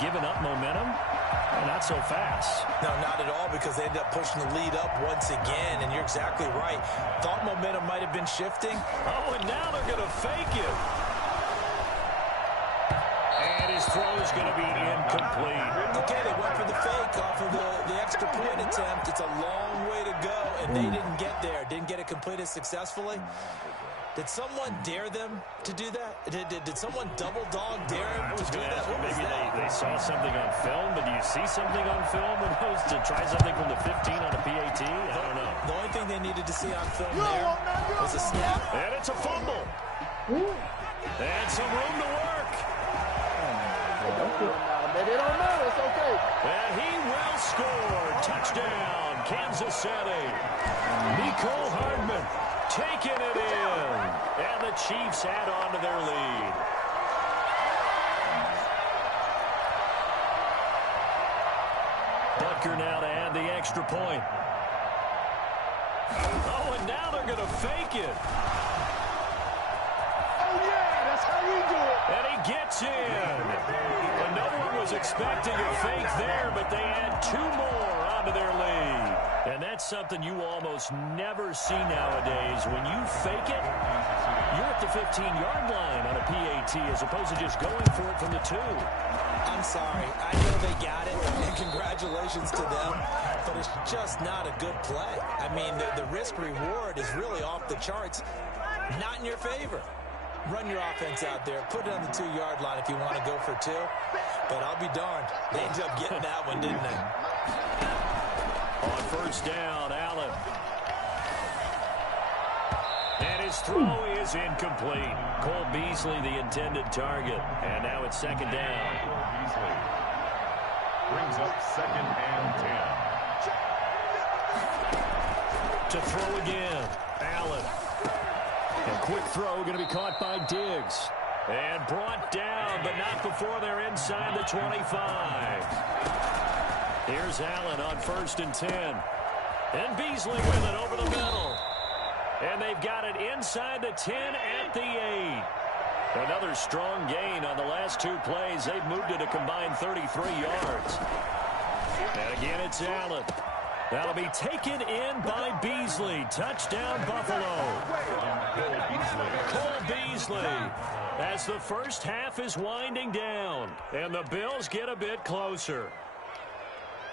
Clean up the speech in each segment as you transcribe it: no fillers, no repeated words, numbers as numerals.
given up momentum? Well, not so fast. No, not at all, because they ended up pushing the lead up once again, and you're exactly right. Thought momentum might have been shifting. Oh, and now they're going to fake it. And his throw is going to be incomplete. Okay, they went for the fake off of the extra point attempt. It's a long way to go, and they didn't get there. Didn't get it completed successfully. Did someone dare them to do that? Did someone double dog dare them to do that? Maybe they saw something on film, but do you see something on film when those to try something from the 15 on a PAT? I don't know. The only thing they needed to see on film there was a snap. And it's a fumble. And some room to work. Maybe it don't matter. It's okay. And he will score. Touchdown, Kansas City. Nicole Hardman taking it in. And the Chiefs add on to their lead. Butker now to add the extra point. Oh, and now they're going to fake it. Oh, yeah, that's how you do it. And he gets in. But no one was expecting a fake there, but they add 2 more onto their lead. And that's something you almost never see nowadays. When you fake it, you're at the 15-yard line on a PAT as opposed to just going for it from the 2. I'm sorry. I know they got it, and congratulations to them, but it's just not a good play. I mean, the risk-reward is really off the charts, not in your favor. Run your offense out there. Put it on the 2-yard line if you want to go for 2. But I'll be darned. They ended up getting that one, didn't they? On first down, Allen. And his throw is incomplete. Cole Beasley, the intended target. And now it's second down. Beasley brings up 2nd and 10. To throw again, Allen. And quick throw going to be caught by Diggs. And brought down, but not before they're inside the 25. Here's Allen on 1st and 10. And Beasley with it over the middle. And they've got it inside the 10 at the 8. Another strong gain on the last 2 plays. They've moved it a combined 33 yards. And again, it's Allen. That'll be taken in by Beasley. Touchdown, Buffalo. Cole Beasley, as the first half is winding down. And the Bills get a bit closer.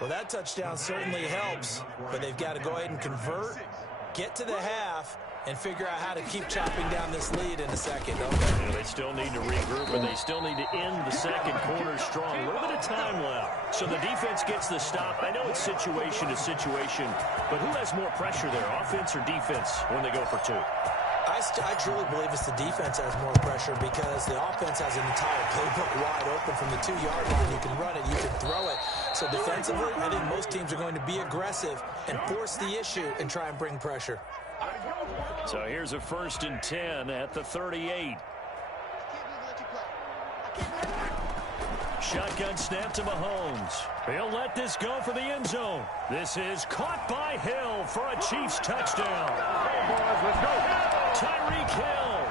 Well, that touchdown certainly helps, but they've got to go ahead and convert, get to the half, and figure out how to keep chopping down this lead in a second. Okay. They still need to regroup, and they still need to end the second quarter strong. A little bit of time left. So the defense gets the stop. I know it's situation to situation, but who has more pressure there, offense or defense, when they go for 2? I truly believe it's the defense has more pressure because the offense has an entire playbook wide open from the 2-yard line. You can run it, you can throw it. So defensively, I think most teams are going to be aggressive and force the issue and try and bring pressure. So here's a 1st and 10 at the 38. Shotgun snap to Mahomes. He'll let this go for the end zone. This is caught by Hill for a Chiefs touchdown. Hey, boys, let's go. Tyreek Hill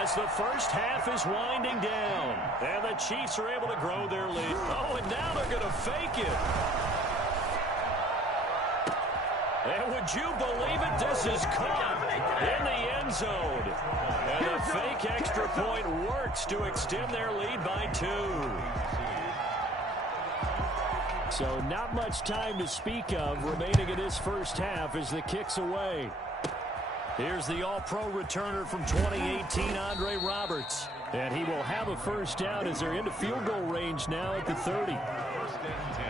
as the first half is winding down. And the Chiefs are able to grow their lead. Oh, and now they're going to fake it. And would you believe it? This is caught in the end zone. And the fake extra point works to extend their lead by 2. So not much time to speak of remaining in this first half as the kick's away. Here's the all-pro returner from 2018, Andre Roberts. And he will have a first down as they're into field goal range now at the 30. 1st and 10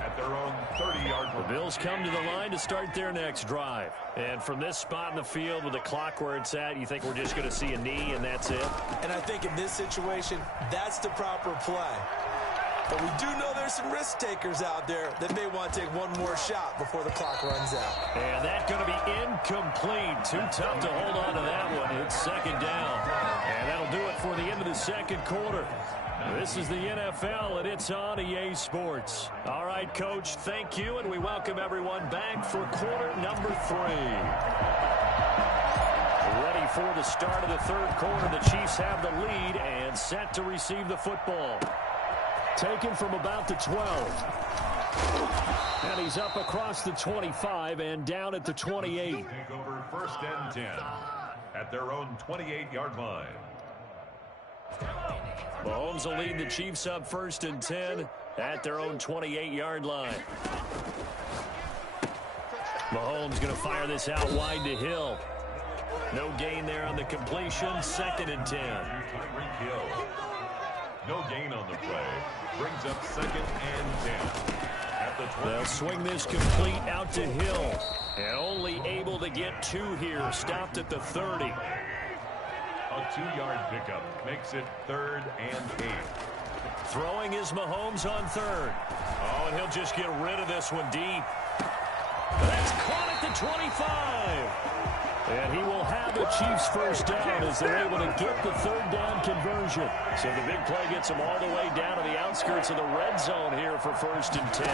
at their own 30-yard line. The Bills come to the line to start their next drive. And from this spot in the field with the clock where it's at, you think we're just going to see a knee and that's it? And I think in this situation, that's the proper play. But we do know there's some risk takers out there that may want to take one more shot before the clock runs out. And that's going to be incomplete. Too tough to hold on to that one. It's second down. And that'll do it for the end of the second quarter. This is the NFL, and it's on EA Sports. All right, Coach, thank you, and we welcome everyone back for quarter number 3. Ready for the start of the third quarter. The Chiefs have the lead and set to receive the football. Taken from about the 12. And he's up across the 25 and down at the 28. Take over 1st and 10 at their own 28-yard line. Mahomes will lead the Chiefs up 1st and 10 at their own 28-yard line. Mahomes going to fire this out wide to Hill. No gain there on the completion. 2nd and 10. Tyreek Hill. No gain on the play. Brings up 2nd and 10. At the 20. They'll swing this complete out to Hill. And only able to get 2 here. Stopped at the 30. A 2-yard pickup makes it 3rd and 8. Throwing is Mahomes on 3rd. Oh, and he'll just get rid of this one deep. That's caught at the 25. And he will have the Chiefs 1st down as they're able to get the 3rd down conversion. So the big play gets them all the way down to the outskirts of the red zone here for 1st and 10.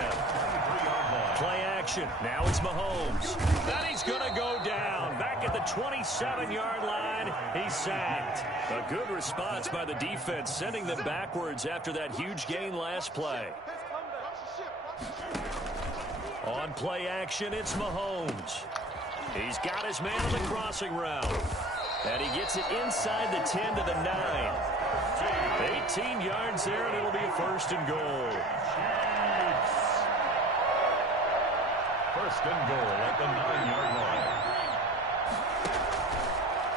Play action. Now it's Mahomes. And he's going to go down. Back at the 27-yard line, he's sacked. A good response by the defense, sending them backwards after that huge gain last play. On play action, it's Mahomes. He's got his man on the crossing route. And he gets it inside the 10 to the 9. 18 yards there, and it'll be a 1st and goal. 1st and goal at the 9-yard line.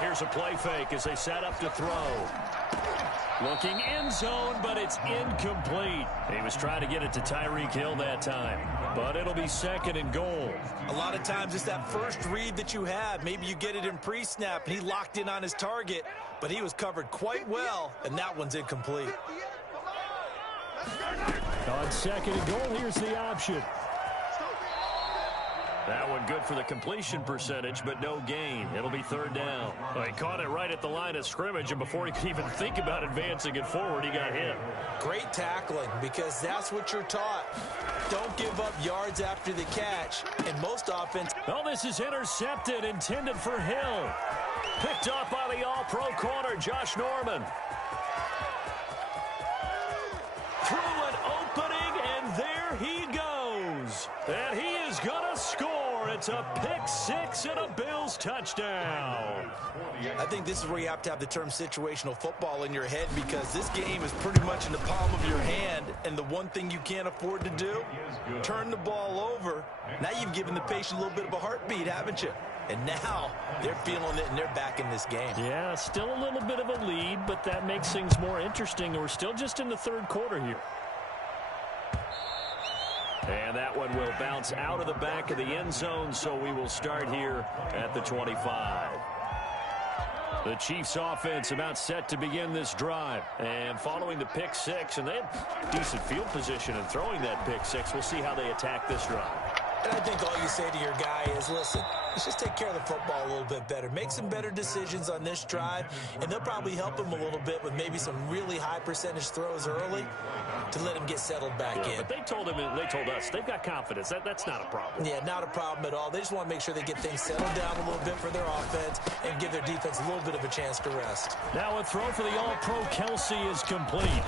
Here's a play fake as they set up to throw. Looking end zone, but it's incomplete. He was trying to get it to Tyreek Hill that time. But it'll be 2nd and goal. A lot of times it's that first read that you have. Maybe you get it in pre-snap, and he locked in on his target, but he was covered quite well, and that one's incomplete. On 2nd and goal, here's the option. That one good for the completion percentage, but no gain. It'll be 3rd down. Well, he caught it right at the line of scrimmage, and before he could even think about advancing it forward, he got hit. Great tackling, because that's what you're taught. Don't give up yards after the catch. And most offense... Oh, this is intercepted, intended for Hill. Picked off by the all-pro corner, Josh Norman. Through an opening, and there he goes. And he is going to score. It's a pick 6 and a Bills touchdown. I think this is where you have to have the term situational football in your head, because this game is pretty much in the palm of your hand, and the one thing you can't afford to do, turn the ball over. Now you've given the patient a little bit of a heartbeat, haven't you? And now they're feeling it, and they're back in this game. Yeah, still a little bit of a lead, but that makes things more interesting. We're still just in the 3rd quarter here. And that one will bounce out of the back of the end zone, so we will start here at the 25. The Chiefs offense about set to begin this drive. And following the pick 6, and they had decent field position in throwing that pick 6. We'll see how they attack this drive. And I think all you say to your guy is, listen, let's just take care of the football a little bit better. Make some better decisions on this drive, and they'll probably help him a little bit with maybe some really high percentage throws early to let him get settled back in. But they told him, and they told us, they've got confidence. That's not a problem. Yeah, not a problem at all. They just want to make sure they get things settled down a little bit for their offense and give their defense a little bit of a chance to rest. Now a throw for the all-pro Kelsey is complete.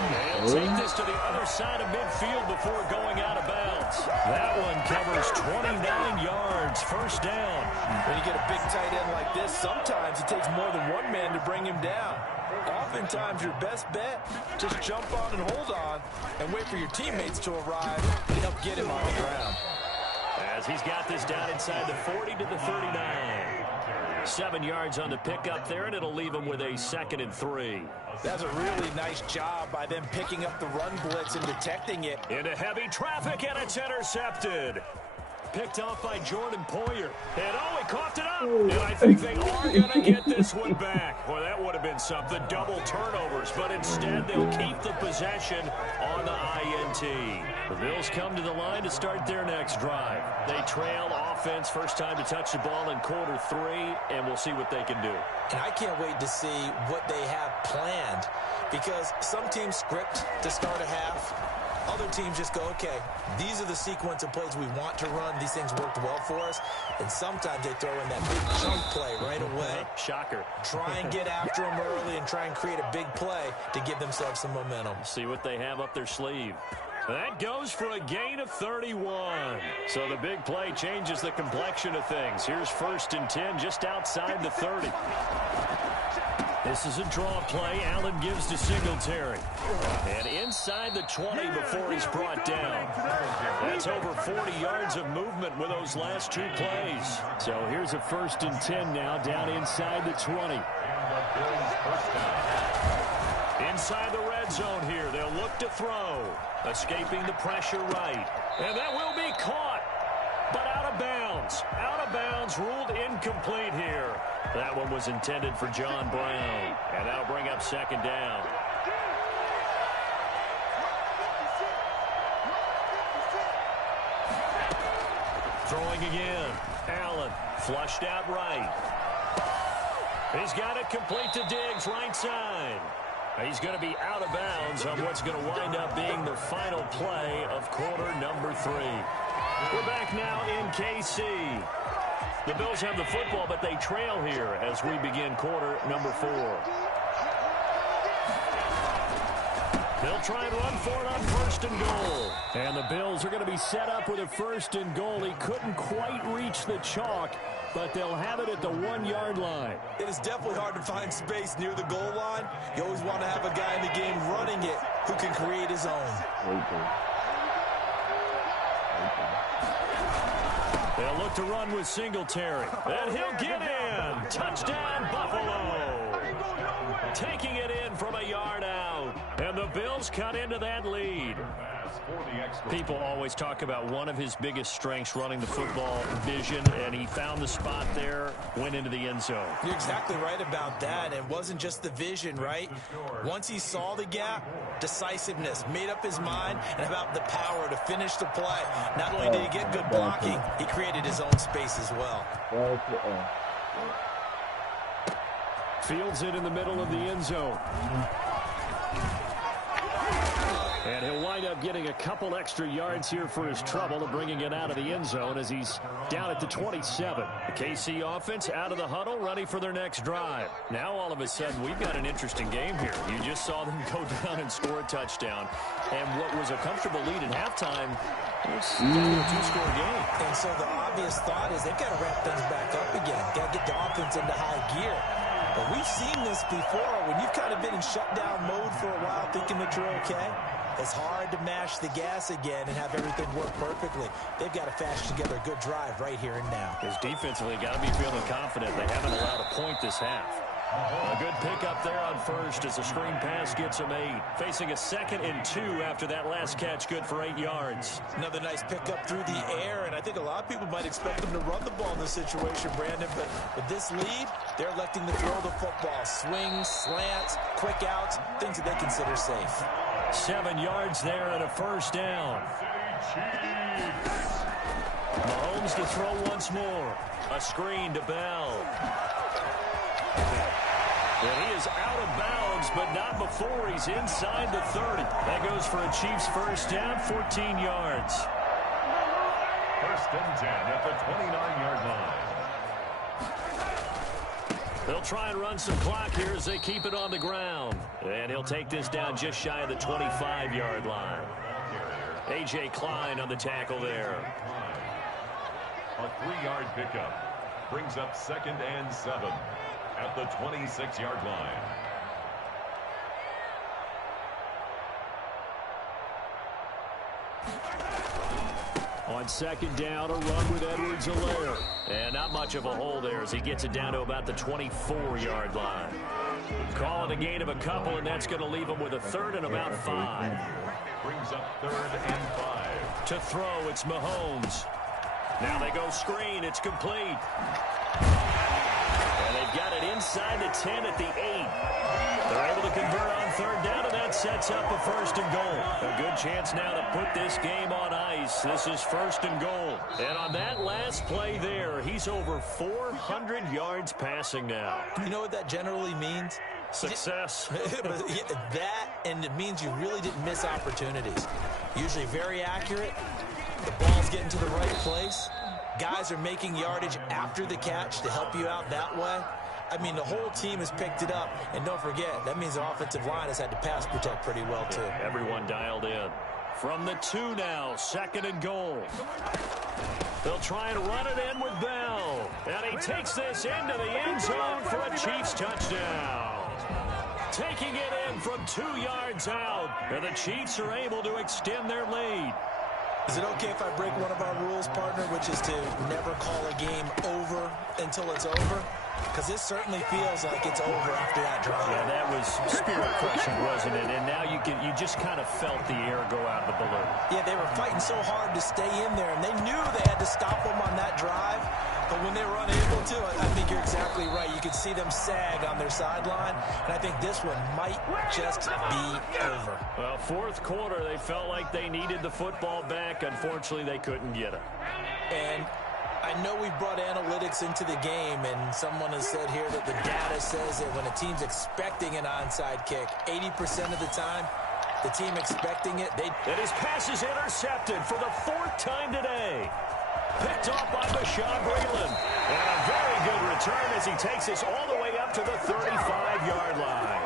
And take this to the other side of midfield before going out of bounds. That one covers 29 yards, 1st down. When you get a big tight end like this, sometimes it takes more than one man to bring him down. Oftentimes, your best bet, just jump on and hold on and wait for your teammates to arrive and help get him on the ground. As he's got this down inside the 40 to the 39. 7 yards on the pickup there, and it'll leave him with a 2nd and 3. That's a really nice job by them picking up the run blitz and detecting it. Into heavy traffic, and it's intercepted. Picked off by Jordan Poyer. And he coughed it up. And I think they are going to get this one back. Boy, that would have been something. Double turnovers. But instead, they'll keep the possession on the INT. The Bills come to the line to start their next drive. They trail offense. First time to touch the ball in quarter 3. And we'll see what they can do. And I can't wait to see what they have planned. Because some teams script to start a half. Other teams just go, okay, these are the sequence of plays we want to run. These things worked well for us. And sometimes they throw in that big chunk play right away. Shocker. Try and get after them early and try and create a big play to give themselves some momentum. See what they have up their sleeve. That goes for a gain of 31. So the big play changes the complexion of things. Here's 1st and 10 just outside the 30. This is a draw play. Allen gives to Singletary. And inside the 20 before he's brought down. That's over 40 yards of movement with those last 2 plays. So here's a 1st and 10 now down inside the 20. Inside the red zone here. They'll look to throw. Escaping the pressure right. And that will be caught. But out of bounds. Out of bounds, ruled incomplete here. That one was intended for John Brown. And that'll bring up 2nd down. Throwing again. Allen flushed out right. He's got it complete to Diggs, right side. He's going to be out of bounds on what's going to wind up being the final play of quarter number 3. We're back now in KC. The Bills have the football, but they trail here as we begin quarter number 4. They'll try and run for it on 1st and goal. And the Bills are going to be set up with a 1st and goal. He couldn't quite reach the chalk, but they'll have it at the 1-yard line. It is definitely hard to find space near the goal line. You always want to have a guy in the game running it who can create his own. They'll look to run with Singletary. And he'll get in. Touchdown, Buffalo. Taking it in from a yard out. And the Bills cut into that lead. People always talk about one of his biggest strengths, running the football, vision, and he found the spot there, went into the end zone. You're exactly right about that. It wasn't just the vision, right? Once he saw the gap, decisiveness, made up his mind, and about the power to finish the play. Not only did he get good blocking, he created his own space as well. Fields it in the middle of the end zone. And he'll wind up getting a couple extra yards here for his trouble of bringing it out of the end zone as he's down at the 27. The KC offense out of the huddle, ready for their next drive. Now all of a sudden we've got an interesting game here. You just saw them go down and score a touchdown. And what was a comfortable lead at halftime, it's a 2-score game. And so the obvious thought is they've got to wrap things back up again. Got to get the offense into high gear. But we've seen this before when you've kind of been in shutdown mode for a while thinking that you're okay. It's hard to mash the gas again and have everything work perfectly. They've got to fashion together a good drive right here and now. Because defensively, got to be feeling confident. They haven't allowed a point this half. A good pickup there on 1st as a screen pass gets him 8. Facing a 2nd and 2 after that last catch, good for 8 yards. Another nice pickup through the air, and I think a lot of people might expect them to run the ball in this situation, Brandon, but with this lead, they're electing to throw the football. Swings, slants, quick outs, things that they consider safe. 7 yards there and a 1st down. Mahomes to throw once more. A screen to Bell. And he is out of bounds, but not before he's inside the 30. That goes for a Chiefs 1st down, 14 yards. 1st and 10 at the 29-yard line. They'll try and run some clock here as they keep it on the ground. And he'll take this down just shy of the 25-yard line. A.J. Klein on the tackle there. A 3-yard pickup brings up 2nd and 7 at the 26-yard line. On 2nd down, a run with Edwards-Helaire. And not much of a hole there as he gets it down to about the 24-yard line. Call it a gain of a couple, and that's going to leave him with a 3rd and about 5. Brings up 3rd and 5. To throw, it's Mahomes. Now they go screen. It's complete. And they've got it inside the 10 at the 8. They're able to convert on 3rd down, and that sets up a 1st and goal. A good chance now to put this game on ice. This is 1st and goal. And on that last play there, he's over 400 yards passing now. You know what that generally means? Success. That, and it means you really didn't miss opportunities. Usually very accurate. The ball's getting to the right place. Guys are making yardage after the catch to help you out that way. I mean, the whole team has picked it up. And don't forget, that means the offensive line has had to pass protect pretty well, too. Everyone dialed in. From the 2 now, 2nd and goal. They'll try and run it in with Bell. And he takes this into the end zone for a Chiefs touchdown. Taking it in from 2 yards out. And the Chiefs are able to extend their lead. Is it okay if I break one of our rules, partner, which is to never call a game over until it's over? Because this certainly feels like it's over after that drive. Yeah, that was spirit-crushing, wasn't it? And now you just kind of felt the air go out of the balloon. Yeah, they were fighting so hard to stay in there, and they knew they had to stop them on that drive. But when they were unable to, I think you're exactly right. You could see them sag on their sideline, and I think this one might just be over. Well, 4th quarter, they felt like they needed the football back. Unfortunately, they couldn't get it. And I know we brought analytics into the game, and someone has said here that the data says that when a team's expecting an onside kick, 80% of the time, the team expecting it, And his pass is intercepted for the 4th time today. Picked off by Bashaud Breeland. And a very good return as he takes us all the way up to the 35-yard line.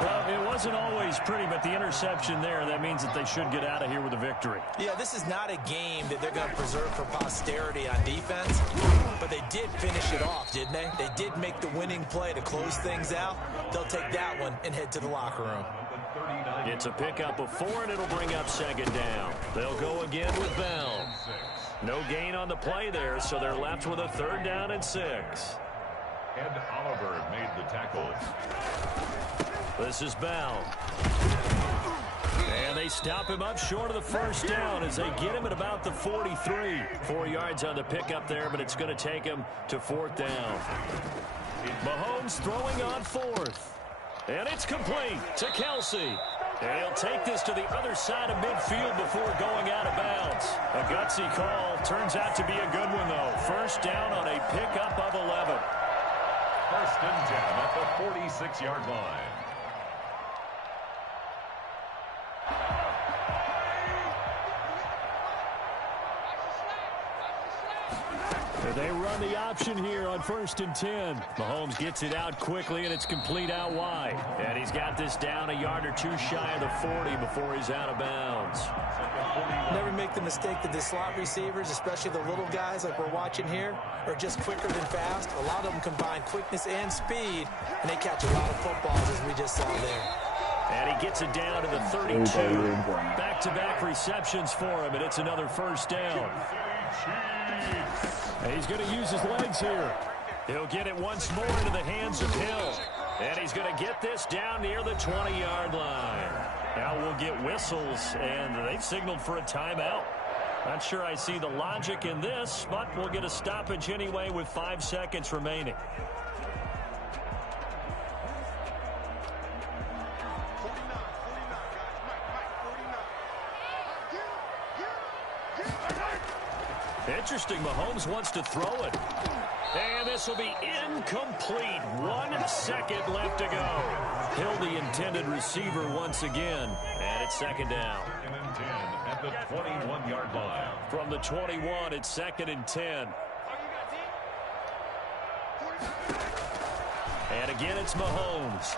Well, it wasn't always pretty, but the interception there, that means that they should get out of here with a victory. Yeah, this is not a game that they're going to preserve for posterity on defense, but they did finish it off, didn't they? They did make the winning play to close things out. They'll take that one and head to the locker room. It's a pickup of 4, and it'll bring up 2nd down. They'll go again with Bell. No gain on the play there, so they're left with a 3rd down and 6. Ed Oliver made the tackle. This is Bell. And they stop him up short of the 1st down as they get him at about the 43. 4 yards on the pickup there, but it's going to take him to 4th down. Mahomes throwing on 4th. And it's complete to Kelsey. And he'll take this to the other side of midfield before going out of bounds. A gutsy call. Turns out to be a good one, though. 1st down on a pickup of 11. 1st and 10 at the 46-yard line. They run the option here on 1st and 10. Mahomes gets it out quickly, and it's complete out wide. And he's got this down a yard or 2 shy of the 40 before he's out of bounds. Never make the mistake that the slot receivers, especially the little guys like we're watching here, are just quicker than fast. A lot of them combine quickness and speed, and they catch a lot of footballs, as we just saw there. And he gets it down to the 32. Back-to-back receptions for him, and it's another 1st down. And he's going to use his legs here. He'll get it once more into the hands of Hill. And he's going to get this down near the 20-yard line. Now we'll get whistles, and they've signaled for a timeout. Not sure I see the logic in this, but we'll get a stoppage anyway with 5 seconds remaining. Interesting, Mahomes wants to throw it. And this will be incomplete. 1 second left to go. Hill, the intended receiver once again. And it's 2nd down. 2nd and 10 at the 21-yard line. From the 21, it's 2nd and 10. And again, it's Mahomes.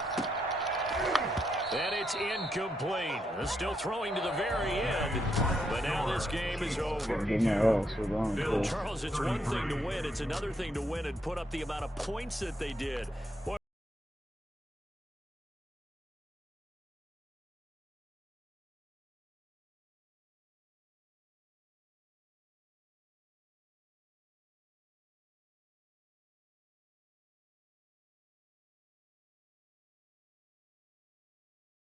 And it's incomplete. They're still throwing to the very end. But now this game is over. Bill Charles, it's one thing to win. It's another thing to win and put up the amount of points that they did. Boy,